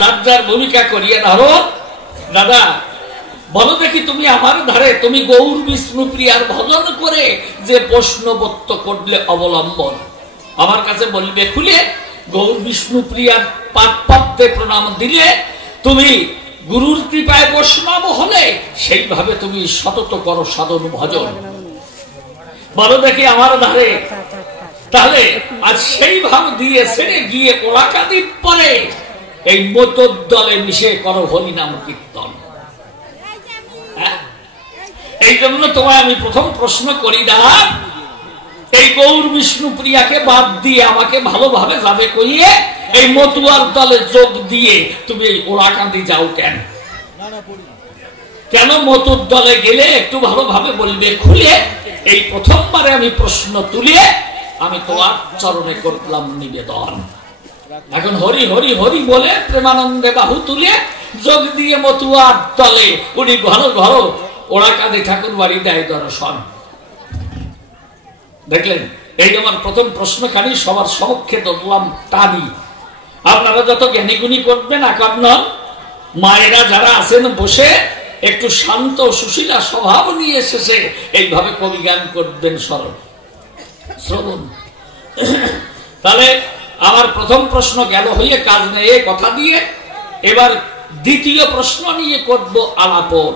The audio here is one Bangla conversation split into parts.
যার যার ভূমিকা করিয়ে ধরো। দাদা বলো দেখি, তুমি আমার ধারে তুমি গৌর বিষ্ণু প্রিয়ার ভজন করে যে বৈষ্ণবত্ব করলে অবলম্বন, আমার কাছে বলবে খুলে গৌর বিষ্ণু প্রিয়ার পাদপদ্মে প্রণাম দিলে তুমি গুরুর কৃপায় বৈষ্ণব হলে সেইভাবে তুমি সতত করো সাধন ভজন। বলো দেখি আমার ধারে। তাহলে আজ সেই ভাব দিয়ে ছেড়ে গিয়ে ওলাকাদ্বীপ পরে এই মতর দলে মিশে করো হরিনাম কীর্তন। এই জন্য তোমায় আমি প্রথম প্রশ্ন করি, না এই গৌর বিষ্ণু প্রিয়াকে বাদ দিয়ে আমাকে ভালোভাবে যাবে কইয়ে এই মতুয়ার দলে যোগ দিয়ে তুমি এই ওলাকান্দি যাও কেন? কেন মতুর দলে গেলে একটু ভালোভাবে বলবে খুলে। এই প্রথমবারে আমি প্রশ্ন তুলে আমি তোমার চরণে করলাম নিবেদন। এখন হরি হরি হরি বলে প্রেমানন্দে বাহু তুলে যোগ দিয়ে মতুয়ার দলে উনি ঘন ঘর ওলাকান্দি ঠাকুর বাড়ি দেয় দর্শন। দেখলেন, এই আমার প্রথম প্রশ্নখানি সবার সমক্ষে ধরলাম টানি। আপনারা যত জ্ঞানীগুণী করবেন আকান্ন মায়েরা যারা আছেন বসে একটু শান্ত সুশীলা স্বভাব নিয়ে শেষে এইভাবে কবি গান করবেন স্মরণ শ্রবণ। তাহলে আমার প্রথম প্রশ্ন গেল হইয়ে কাজ নেই কথা দিয়ে। এবার দ্বিতীয় প্রশ্ন নিয়ে করব আলাপন।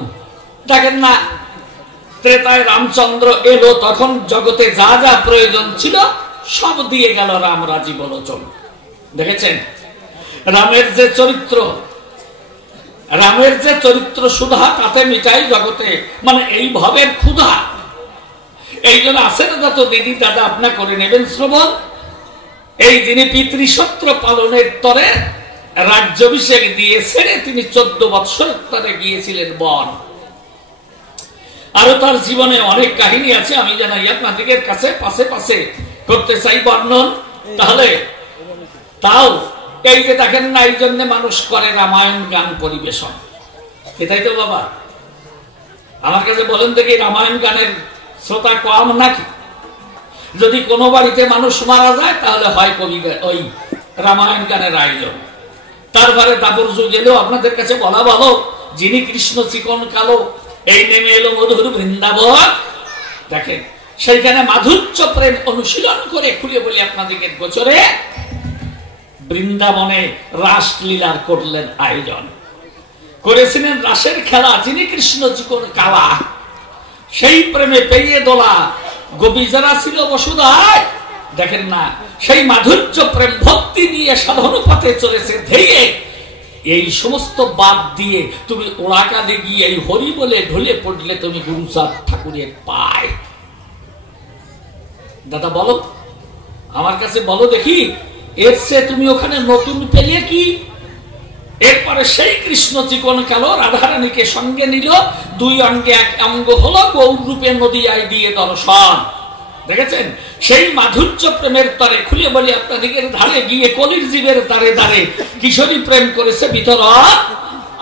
দেখেন না, ত্রেতায় রামচন্দ্র এলো, তখন জগতে যা যা প্রয়োজন ছিল সব দিয়ে গেল রাম রাজি বলোচন। দেখেছেন রামের যে চরিত্র সুধা তাতে মিটাই জগতে, মানে এই ভাবের ক্ষুধা। এই জন্য আসেন যত দিদি দাদা আপনা করে নেবেন শ্রবণ। এই যিনি পিতৃসত্র পালনের তরে রাজ্যাভিষেক দিয়ে ছেড়ে তিনি 14 বৎসর তরে গিয়েছিলেন বন। আরো তার জীবনে অনেক কাহিনী আছে, আমি জানাই আপনাদের কাছে পাশে পাশে করতে চাই বর্ণন। তাহলে তাও এই যে দেখেন না, এই জন্য মানুষ করে রামায়ণ গান পরিবেশন। এটাই তো বাবা, আমার কাছে বলেন দেখি রামায়ণ গানের শ্রোতা কম নাকি? যদি কোনো বাড়িতে মানুষ মারা যায় তাহলে হয় কবি ওই রামায়ণ গানের আয়োজন। তারপরে দাপর যুগ এলেও আপনাদের কাছে বলা ভালো, যিনি কৃষ্ণ চিকন কালো এই নেমে এলো মধুর বৃন্দাবন। দেখেন সেইখানে মাধুর্য প্রেম অনুশীলন করে খুলে বলি আপনাদেরকে গোচরে বৃন্দাবনে রাসলীলার করলেন আয়োজন করেছিলেন। রাসের খেলা যিনি কৃষ্ণ চিকন কালা, সেই প্রেমে পেয়ে দোলা গোপী যারা ছিল বসুধায়। দেখেন না, সেই মাধুর্য প্রেম ভক্তি নিয়ে সাধন পথে চলেছে ধেয়ে। এই সমস্ত বাদ দিয়ে তুমি ওলাকান্দি গিয়ে এই হরি বলে ঢলে পড়লে তুমি গুরুচাঁদ ঠাকুরের পায়। দাদা বলো, আমার কাছে বলো দেখি, এর চেয়ে তুমি ওখানে নতুন পেলে কি? এরপরে সেই কৃষ্ণ চিকন কালো রাধারানীকে সঙ্গে নিল, 2 অঙ্গে 1 অঙ্গ হলো, গৌর রূপে নদিয়ায় দিয়ে দর্শন। দেখেছেন সেই মাধুর্য প্রেমের তরে খুলে বলি আপনাদের ধারে গিয়ে কলির জীবের তারে তারে কিশোরী প্রেম করেছে বিতরণ।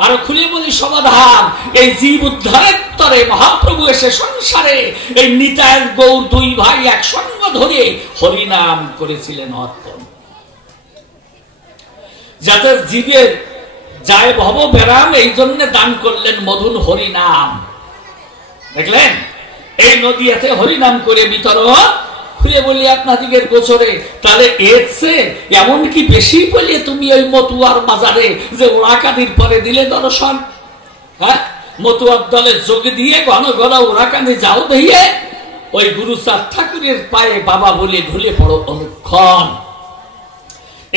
আর খুলে বলি সমাধান, এই জীব উদ্ধারের তরে মহাপ্রভু এসে সংসারে এই নিতায়ের গৌর 2 ভাই এক সঙ্গ ধরে হরিনাম করেছিলেন অর্পণ। যাতে জীবের যায় ভব বেরাম, এই জন্য দান করলেন মধুর হরিনাম। দেখলেন এই নদিয়াতে হরিনাম করে বিতরণ খুলে বলি আপনাদিগের গোচরে। তাহলে এর চেয়ে এমন কি বেশি বলে তুমি ওই মতুয়ার বাজারে যে ওলাকান্দির পরে দিলে দর্শন? হ্যাঁ, মতুয়ার দলে যোগ দিয়ে ঘন ঘন ওলাকান্দি যাও দিয়ে ওই গুরুচাঁদ ঠাকুরের পায়ে বাবা বলে ঢুলে পড়ো অনুক্ষণ।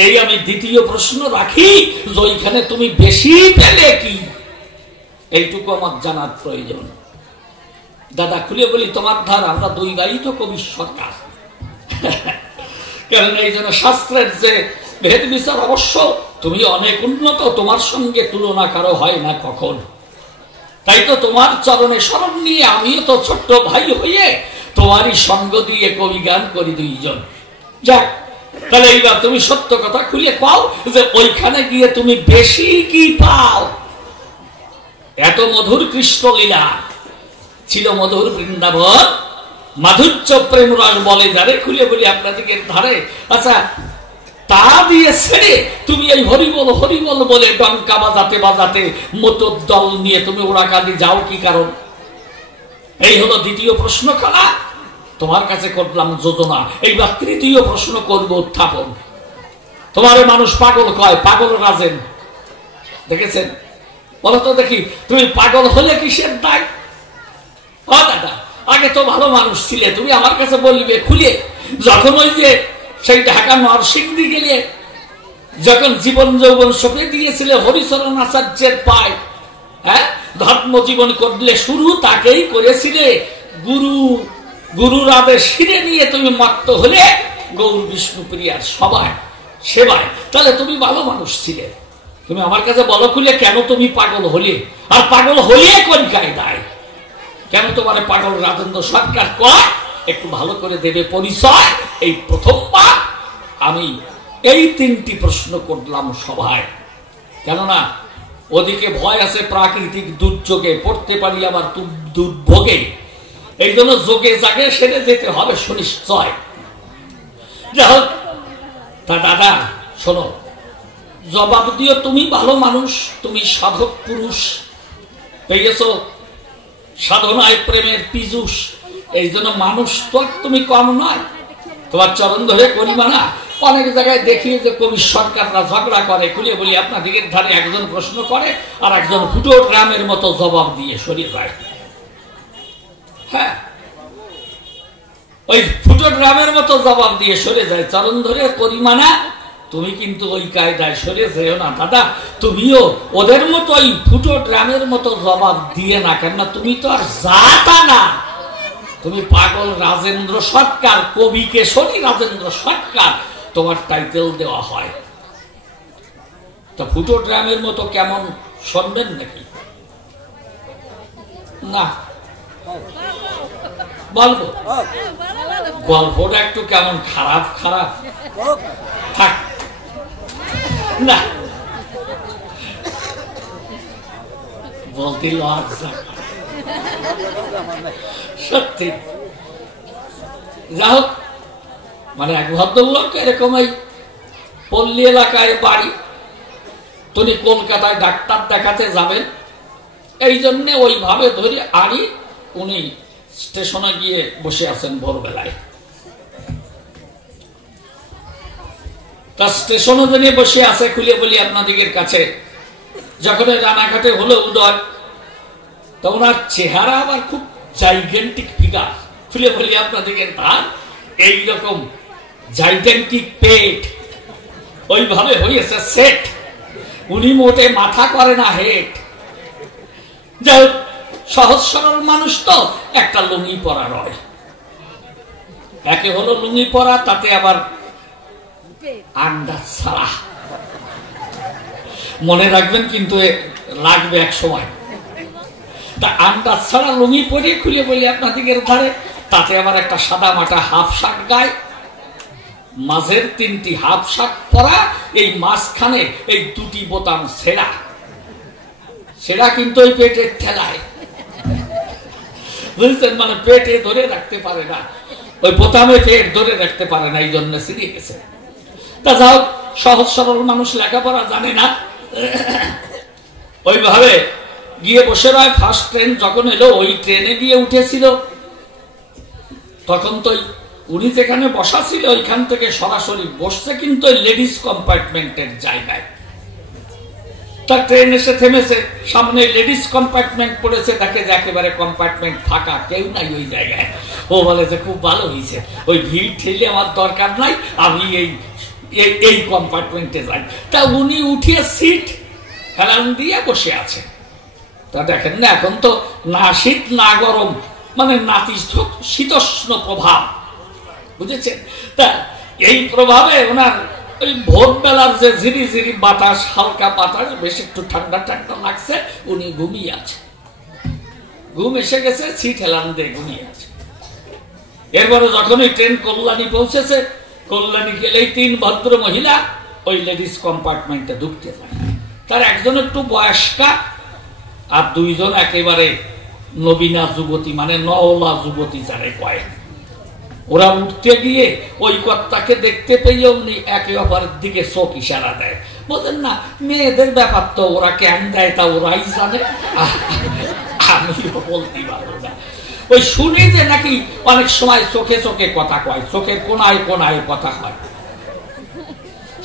এই আমি দ্বিতীয় প্রশ্ন রাখি যে ওইখানে তুমি বেশি পেলে কি, এইটুকু আমার জানার প্রয়োজন। দাদা খুলে বলি তোমার ধার আমরা 2 ভাই তো কবি সরকার। কারণ এই জন্য শাস্ত্রের যে ভেদ বিচার অবশ্য তুমি অনেক উন্নত, তোমার সঙ্গে তুলনা কারো হয় না কখন। তাই তো তোমার চরণে শরণ নিয়ে আমিও তো ছোট্ট ভাই হয়ে তোমারই সঙ্গ দিয়ে কবি গান করি 2 জন। যাক, তাহলে এইবার তুমি সত্য কথা খুলে পাও যে ওইখানে গিয়ে তুমি বেশি কি পাও? এত মধুর কৃষ্ণ লীলা ছিল, মধুর বৃন্দাবন, মাধুর্য প্রেম রস বলে যারে খুলে বলি আপনাদের ধারে। আচ্ছা তা দিয়ে ছেড়ে তুমি এই হরিবল হরিবল বলে ডঙ্কা বাজাতে বাজাতে মোটর দল নিয়ে তুমি ওড়াকালি যাও কি কারণ? এই হলো দ্বিতীয় প্রশ্ন করা, তোমার কাছে করলাম যোজনা। এইবার তৃতীয় প্রশ্ন করবো উত্থাপন। তোমার মানুষ পাগল কয়, পাগল রাজেন দেখেছেন? বলো তো দেখি, তুমি পাগল হলে কিসের দায়? ও দাদা, আগে তো ভালো মানুষ ছিলে, তুমি আমার কাছে বলবে খুলে, যখন ওই যে সেই ঢাকা নরসিংদী গেলে যখন জীবন যৌবন সঁপে দিয়েছিলে হরিচরণ আচার্যের পায়, হ্যাঁ, ধর্ম জীবন করলে শুরু তাকেই করেছিলে, গুরু গুরুর আদেশ শিরে নিয়ে তুমি মত্ত হলে গৌর বিষ্ণুপ্রিয়ার সবাই সেবায়, তাহলে তুমি ভালো মানুষ ছিলে। তুমি আমার কাছে বলো খুলে, কেন তুমি পাগল হলে? আর পাগল হলে কোন কায়দায়? কেন তোমার পাগল রাজেন্দ্র সরকার কয়? একটু ভালো করে দেবে পরিচয়। এই প্রথমবার আমি এই তিনটি প্রশ্ন করলাম সভায়, কেননা ওদিকে ভয় আছে প্রাকৃতিক দুর্যোগে, পড়তে পারি আবার দুর্ভোগে, এই জন্য যোগে জাগে সেরে যেতে হবে সুনিশ্চয়। যাই হোক, তা দাদা শোনো, জবাব দিও, তুমি ভালো মানুষ, তুমি সাধক পুরুষ, পেয়েছ সাধনায় প্রেমের পীযুষ, এই জন্য মানুষ তো তুমি কম নয়। তোমার চরণ ধরে করিবা না। অনেক জায়গায় দেখি যে কবি সরকাররা ঝগড়া করে, খুলে বলি আপনার দিকের ধারে একজন প্রশ্ন করে আর একজন ফুটো ড্রামের মতো জবাব দিয়ে সরিয়ে যায়। হ্যাঁ, ওই ফুটো ড্রামের মতো জবাব দিয়ে সরে যায়। চরণ ধরে করিবা না, তুমি কিন্তু ওই কায়দায় সরে যেও না দাদা। তুমিও ওদের মতো ওই ফুটো ড্রামের মতো জবাব দিয়ে না, কেননা তুমি তো আর জাতা না, তুমি পাগল রাজেন্দ্র সরকার, কবি কেশরী রাজেন্দ্র সরকার, তোমার টাইটেল দেওয়া হয়। তা ফুটো ড্রামের মতো কেমন শুনবেন নাকি? না, বলবো গল্পটা একটু কেমন খারাপ খারাপ থাক না, বলতে লজ্জা সত্যি। যা হোক, মানে এক ভদ্রলোক এরকম এই পল্লী এলাকায় বাড়ি, তিনি কলকাতায় ডাক্তার দেখাতে যাবেন, এই জন্য ওইভাবে ধরে আনি উনি স্টেশনে গিয়ে বসে আছেন ভোরবেলায়। তা স্টেশনে যিনি বসে আছে, খুলে বলি আপনাদের কাছে, যখন রানাঘাটে হলো উদয়, তো ওনার চেহারা আবার খুব জাইগেন্টিক ফিগার। খুলে বলি আপনাদের তার এইরকম জাইগেন্টিক পেট, ওইভাবে হয়েছে সেট। উনি মোটে মাথা করে না হেট। যাই হোক, সহজ সরল মানুষ তো, একটা লুঙ্গি পরা রয়। একে হলো লুঙ্গি পরা, তাতে আবার আন্দাজ ছাড়া। মনে রাখবেন কিন্তু, লাগবে এক সময়। তা আন্দাজ ছাড়া লুঙ্গি পরিয়ে, খুলে বলি আপনাদের ধারে, তাতে আবার একটা সাদা মাটা হাফ শার্ট গায়ে, মাঝের তিনটি হাফ শার্ট পরা, এই মাঝখানে এই দুটি বোতাম ছেঁড়া। সেটা কিন্তু ওই পেটের ঠেলায়, বুঝছেন? মানে পেটে ধরে রাখতে পারে না, ওই বোতামে পেট ধরে রাখতে পারে না, এই জন্য ছিঁড়ে গেছে। তা যাও, সহজ সরল মানুষ, লেখাপড়া জানে না, ওইভাবে গিয়ে বসে রয়। ফার্স্ট ট্রেন যখন এলো, ওই ট্রেনে গিয়ে উঠেছিল, তখন তো উনি যেখানে বসা ছিল ওইখান থেকে সরাসরি বসছে কিন্তু লেডিস কম্পার্টমেন্টের জায়গায়। তার ট্রেন এসে থেমেছে, সামনে লেডিস কম্পার্টমেন্ট পড়েছে, দেখে যে একেবারে কম্পার্টমেন্ট ফাঁকা, কেউ নাই ওই জায়গায়। ও বলে যে খুব ভালো হয়েছে, ওই ভিড় ঠেলে আমার দরকার নাই, আমি এই কম্পার্টমেন্টে যাই। তা উনি উঠিয়ে সিট হেলান দিয়ে বসে আছে। তা দেখেন না, এখন তো না শীত না গরম, মানে নাতিশীতোষ্ণ প্রভাব, বুঝেছেন? তা এই প্রভাবে ওনার ওই ভোরবেলার যে ঝিরি ঝিরি বাতাস, হালকা বাতাস, বেশ একটু ঠান্ডা ঠান্ডা লাগছে, উনি ঘুমিয়ে আছে। ঘুম এসে গেছে, সিট হেলান দিয়ে ঘুমিয়ে আছে। এরপরে যখন ওই ট্রেন কল্যাণী পৌঁছেছে, কল্যাণী গেলেই তিন ভদ্র মহিলা ওই লেডিস কম্পার্টমেন্টে ঢুকতে যায়। তার একজন একটু বয়স্কা, আর দুইজন একেবারে নবীনা যুবতী, মানে নওলা যুবতী যারে কয়। ওরা উঠতে গিয়ে ওই কর্তাকে দেখতে পেয়ে উনি একে অপরের দিকে চোখ ইশারা দেয়। বলেন না, মেয়েদের ব্যাপার তো ওরা কেন দেয় তা ওরাই জানে, আমিও বলতে পারবো না। ওই শুনি যে নাকি অনেক সময় চোখে চোখে কথা কয়, চোখের কোনায় কোনায় কথা হয়।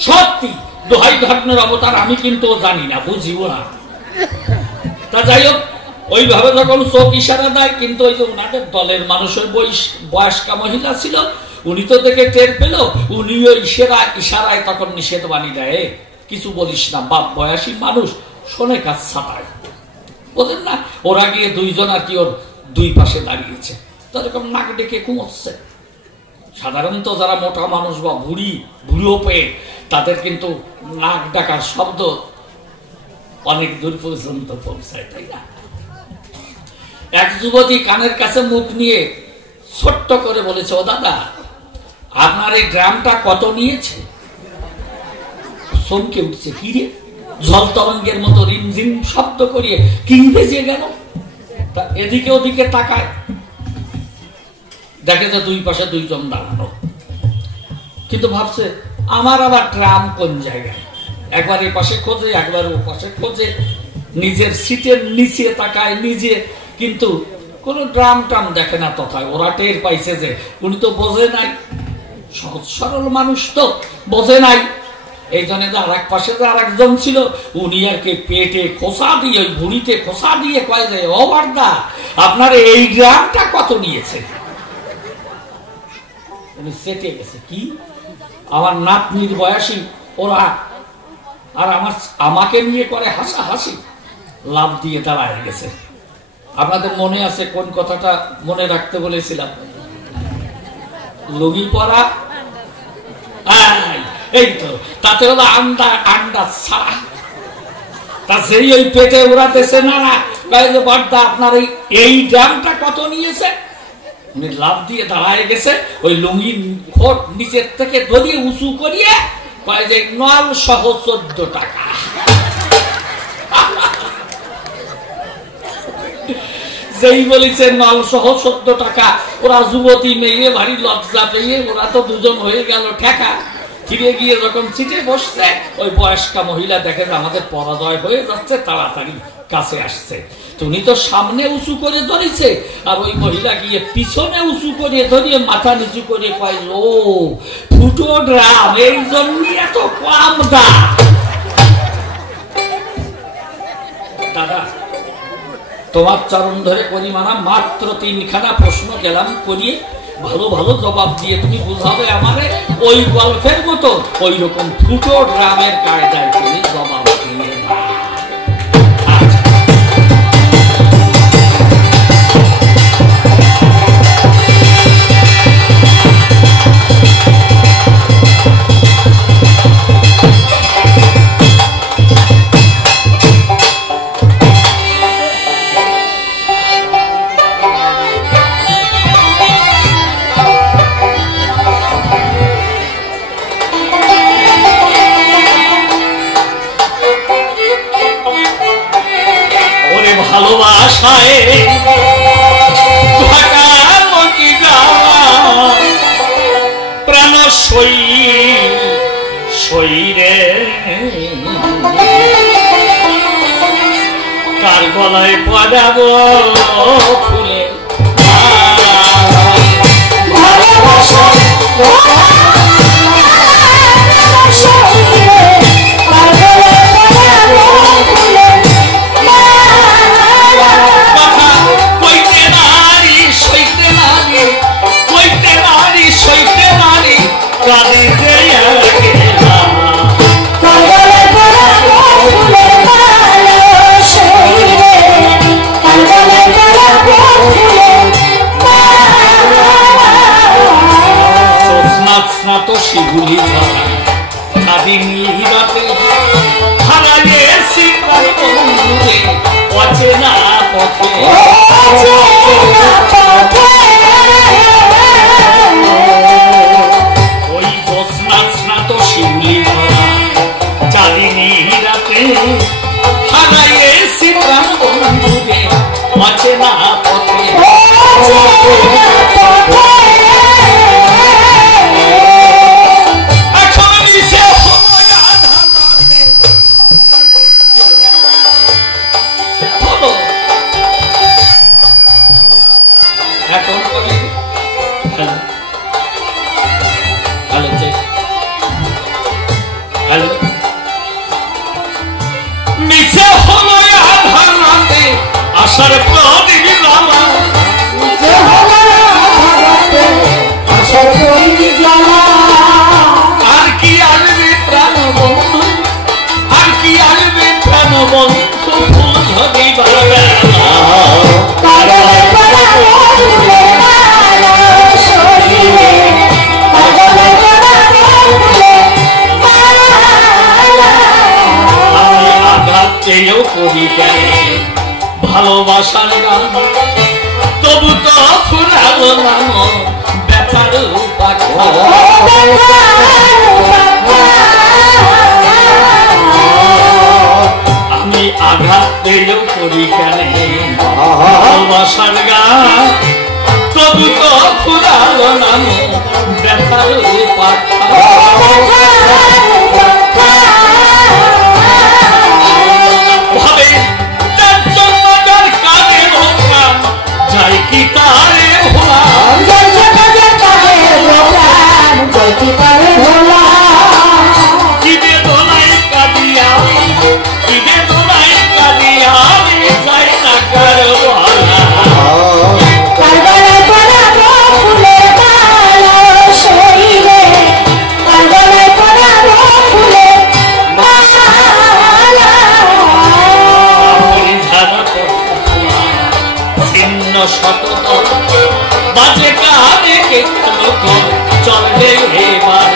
সত্যি, দোহাই ধর্মের অবতার, আমি কিন্তু জানি না, বুঝিও না। তা যাই হোক, ওইভাবে যখন চোখ ইশারা দেয়, কিন্তু ওই যে ওনাদের দলের মানুষের বয়স্কা মহিলা ছিল, উনি তো দেখে টের পেল, উনিও ইশারায় তখন নিষেধ বাণী দেয়, কিছু বলিস না, বাপ বয়সী মানুষ, শোনে কাজ ছাটায়। বলেন না, ওরা গিয়ে দুইজন আর কি ওর দুই পাশে দাঁড়িয়েছে, তো এরকম নাক ডেকে ঘুমোচ্ছে। সাধারণত যারা মোটা মানুষ বা বুড়ো পেয়ে, তাদের কিন্তু নাক ডাকার শব্দ অনেক দূর পর্যন্ত পৌঁছায়, তাই না? এক যুবতী কানের কাছে মুখ নিয়ে ছোট্ট করে বলেছে, ও দাদা, আপনার এই গ্রামটা কত নিয়েছে? চমকে উঠছে, কি রে? জল তরঙ্গের মতো রিমঝিম শব্দ করিয়ে কি বেজে গেল। এদিকে ওদিকে তাকায়, দেখে যে দুই পাশে দুইজন দাঁড়ানো, কিন্তু ভাবছে আমার আবার গ্রাম কোন জায়গায়। একবার এই পাশে খোঁজে, একবার ও পাশে খোঁজে, নিজের সিটের নিচে তাকায় নিজে, কিন্তু কোন গ্রাম টাম দেখে না। তথায় ওরা টের পাইছে যে উনি তো বোঝে নাই, সহজ সরল মানুষ তো বোঝে নাই। এই জন্য যে আর এক পাশে যে আর একজন ছিল, উনি আর কি পেটে খোসা দিয়ে, ওই ভুড়িতে খোসা দিয়ে কয় যে, ও বারদা, আপনার এই গ্রামটা কত নিয়েছে? উনি চেটে গেছে, কি আমার নাতনির বয়সী ওরা, আর আমাকে নিয়ে করে হাসাহাসি, লাভ দিয়ে দাঁড়ায় গেছে। আপনাদের মনে আছে কোন কথাটা মনে রাখতে বলেছিলাম? লুঙ্গি পরা, এই তো, তাতে হলো আন্দাজ ছাড়া। তা সেই ওই পেটে উড়াতেছে না না, বর্দা আপনার এই গ্রামটা কত নিয়েছে? উনি লাভ দিয়ে দাঁড়ায় গেছে, ওই লুঙ্গি খোট নিচের থেকে ধরিয়ে উঁচু করিয়ে কয় যে 914 টাকা। যেই বলেছে 914 টাকা, ওরা যুবতী মেয়ে ভারী লজ্জা পেয়ে ওরা তো দুজন হয়ে গেল ঠেকা। ফিরে গিয়ে যখন সিটে বসছে, ওই বয়স্কা মহিলা দেখে যে আমাদের পরাজয় হয়ে যাচ্ছে, তাড়াতাড়ি কাছে আসছে। তুমি তো সামনে উঁচু করে ধরেছে, আর ওই মহিলা গিয়ে পিছনে উঁচু করে ধরিয়ে মাথা নিচু করে কয়, ও ফুটো ড্রাম, এই জন্য এত কম দাম। দাদা, তোমার চরণ ধরে করি মানা, মাত্র 3খানা প্রশ্ন গেলাম করিয়ে, ভালো ভালো জবাব দিয়ে তুমি বুঝাবে আমারে ওই গল্পের মতো, ওই রকম ফুটো ড্রামের কায়দায় তুমি জবাব দিয়ে না। ভালোবাসায় প্রাণ শরীরে কার গলায় পড়াবো ফুলে তো সেগুলি হারাইয়েছি অচেনা পথে, ওই জ্যোৎস্না স্নাত শিউলি চাঁদিনী রাতে হারাইয়েছি প্রাণ বন্ধুরে অচেনা পথে। নিচে হলো আধার রাতে আশার প্রদীপ জ্বালা, আর কি আসবে প্রাণ বন্ধু, আর কি আসবে প্রাণ বন্ধু, ফুল ঝরি বাবা চেয়েও করি কেন ভালোবাসার গান, তবু তো ফুরালো নাম ব্যথার পাখা। আমি আঘাত পেয়েও করি কেন ভালোবাসার গান, তবু তো ফুরালো নাম ব্যথার পাখা। বাজে কানে কে চলবে এবার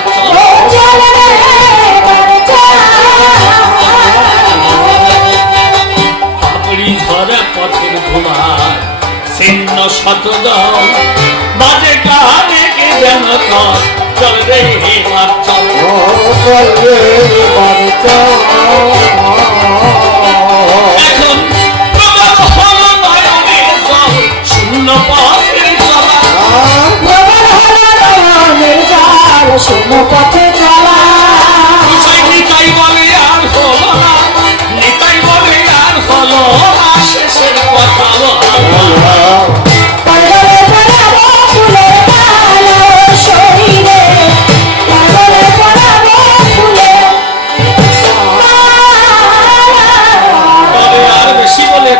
আপনি ঝরে পথের ধোঁয়ায় ছিন্ন শতদল, বাজে কানে কে যেন চলবে এবার চলবে এবার এখন প্রবল হল নয়নের জল শূন্য পথের চলা, শূন্য পথে চলা। নিতাই বলে আর হলো না, নিতাই বলে আর হলো না শেষের কথা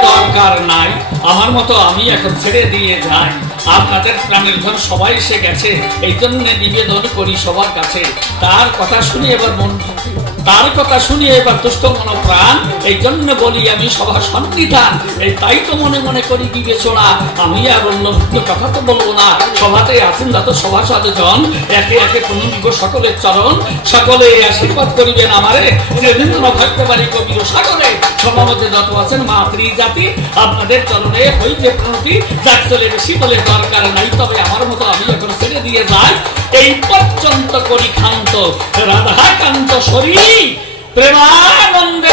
দরকার নাই। আমার মতো আমি এখন ছেড়ে দিয়ে যাই, আপনাদের প্রাণের ধন সবাই এসে গেছে, এই জন্য নিবেদন করি সবার কাছে তার কথা শুনে এবার মন, তার কথা শুনিয়ে এবার দুষ্ট মন প্রাণ, এই জন্য বলি আমি সভা সন্নিধান, এই তাই তো মনে মনে করি বিবেচনা, আমি আর অন্য কথা তো বলবো না। সভাতে আছেন যত সভাসদ জন, একে একে প্রণমিক সকলের চরণ, সকলে আশীর্বাদ করিবেন আমারে, রবীন্দ্র থাকতে পারি কবির সাগরে, সবার মধ্যে যত আছেন মাতৃ জাতি, আপনাদের চরণে হইতে প্রণতি, যাক চলে বেশি বলে দরকার নাই, তবে আমার মতো আমি এখন ছেড়ে দিয়ে যাই, এই পর্যন্ত করি ক্ষান্ত রাধাকান্ত শরীর প্রেমানন্দে